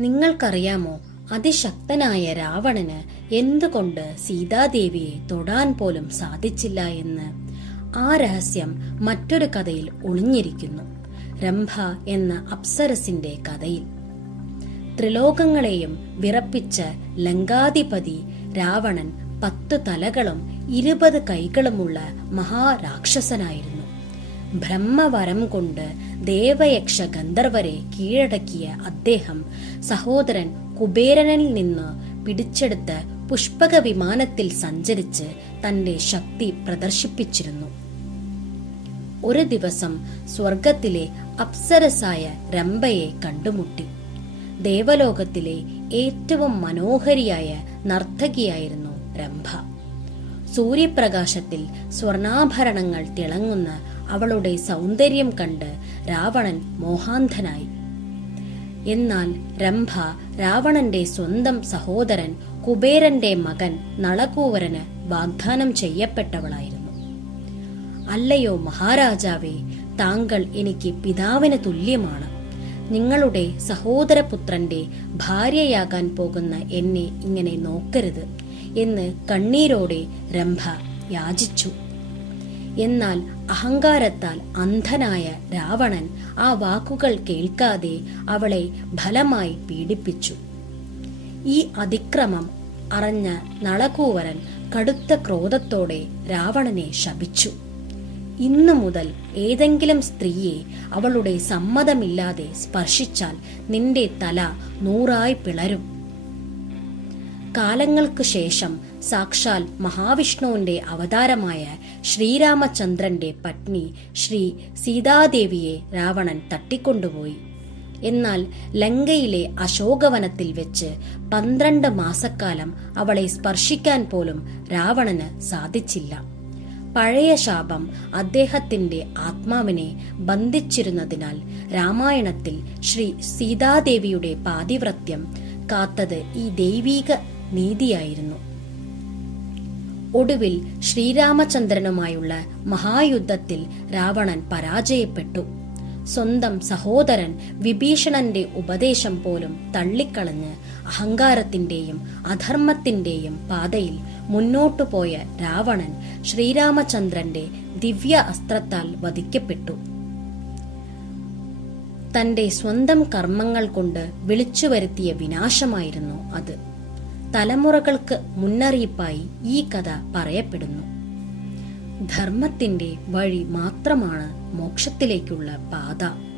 നിങ്ങൾക്കറിയാമോ? അതിശക്തനായ രാവണന് എന്തുകൊണ്ട് സീതാദേവിയെ തൊടാൻ പോലും സാധിച്ചില്ല എന്ന്? ആ രഹസ്യം മറ്റൊരു കഥയിൽ ഒളിഞ്ഞിരിക്കുന്നു. രംഭ എന്ന അപ്സരസിന്റെ കഥയിൽ. ത്രിലോകങ്ങളെയും വിറപ്പിച്ച ലങ്കാധിപതി രാവണൻ പത്തു തലകളും ഇരുപത് കൈകളുമുള്ള മഹാരാക്ഷസനായിരുന്നു. ബ്രഹ്മവരം കൊണ്ട് ദേവയക്ഷ ഗന്ധർവരെ കീഴടക്കിയ അദ്ദേഹം സഹോദരൻ കുബേരനിൽ നിന്ന് പിടിച്ചെടുത്ത പുഷ്പക വിമാനത്തിൽ സഞ്ചരിച്ച് തന്റെ ശക്തി പ്രദർശിപ്പിച്ചിരുന്നു. ഒരു ദിവസം സ്വർഗത്തിലെ അപ്സരസായ രംഭയെ കണ്ടുമുട്ടി. ദേവലോകത്തിലെ ഏറ്റവും മനോഹരിയായ നർത്തകിയായിരുന്നു രംഭ. സൂര്യപ്രകാശത്തിൽ സ്വർണാഭരണങ്ങൾ തിളങ്ങുന്ന അവളുടെ സൗന്ദര്യം കണ്ട് രാവണൻ മോഹാന്ധനായി. എന്നാൽ രംഭ രാവണന്റെ സ്വന്തം സഹോദരൻ കുബേരന്റെ മകൻ നളകൂവരന് വാഗ്ദാനം ചെയ്യപ്പെട്ടവളായിരുന്നു. അല്ലയോ മഹാരാജാവേ താങ്കൾ എനിക്ക് പിതാവിന് തുല്യമാണ്. നിങ്ങളുടെ സഹോദരപുത്രന്റെ ഭാര്യയാകാൻ പോകുന്ന എന്നെ ഇങ്ങനെ നോക്കരുത് എന്ന് കണ്ണീരോടെ രംഭ യാചിച്ചു. എന്നാൽ അഹങ്കാരത്താൽ അന്ധനായ രാവണൻ ആ വാക്കുകൾ കേൾക്കാതെ അവളെ ഫലമായി പീഡിപ്പിച്ചു. ഈ അതിക്രമം അറിഞ്ഞ നളകൂവരൻ കടുത്ത ക്രോധത്തോടെ രാവണനെ ശപിച്ചു. ഇന്നു മുതൽ ഏതെങ്കിലും സ്ത്രീയെ അവളുടെ സമ്മതമില്ലാതെ സ്പർശിച്ചാൽ നിന്റെ തല നൂറായി പിളരും. കാലങ്ങൾക്ക് ശേഷം സാക്ഷാൽ മഹാവിഷ്ണുവിന്റെ അവതാരമായ ശ്രീരാമചന്ദ്രന്റെ പത്നി ശ്രീ സീതാദേവിയെ രാവണൻ തട്ടിക്കൊണ്ടുപോയി. എന്നാൽ ലങ്കയിലെ അശോകവനത്തിൽ വെച്ച് പന്ത്രണ്ട് മാസക്കാലം അവളെ സ്പർശിക്കാൻ പോലും രാവണന് സാധിച്ചില്ല. പഴയ ശാപം അദ്ദേഹത്തിന്റെ ആത്മാവിനെ ബന്ധിച്ചിരുന്നതിനാൽ രാമായണത്തിൽ ശ്രീ സീതാദേവിയുടെ പാതിവ്രത്യം കാത്തത് ഈ ദൈവീക നീതിയായിരുന്നു. ഒടുവിൽ ശ്രീരാമചന്ദ്രനുമായുള്ള മഹായുദ്ധത്തിൽ രാവണൻ പരാജയപ്പെട്ടു. സ്വന്തം സഹോദരൻ വിഭീഷണന്റെ ഉപദേശം പോലും തള്ളിക്കളഞ്ഞ് അഹങ്കാരത്തിന്റെയും അധർമ്മത്തിന്റെയും പാതയിൽ മുന്നോട്ടു പോയ രാവണൻ ശ്രീരാമചന്ദ്രന്റെ ദിവ്യ അസ്ത്രത്താൽ വധിക്കപ്പെട്ടു. തന്റെ സ്വന്തം കർമ്മങ്ങൾ കൊണ്ട് വിളിച്ചു വരുത്തിയ വിനാശമായിരുന്നു അത്. തലമുറകൾക്ക് മുന്നറിയിപ്പായി ഈ കഥ പറയപ്പെടുന്നു. ധർമ്മത്തിന്റെ വഴി മാത്രമാണ് മോക്ഷത്തിലേക്കുള്ള പാത.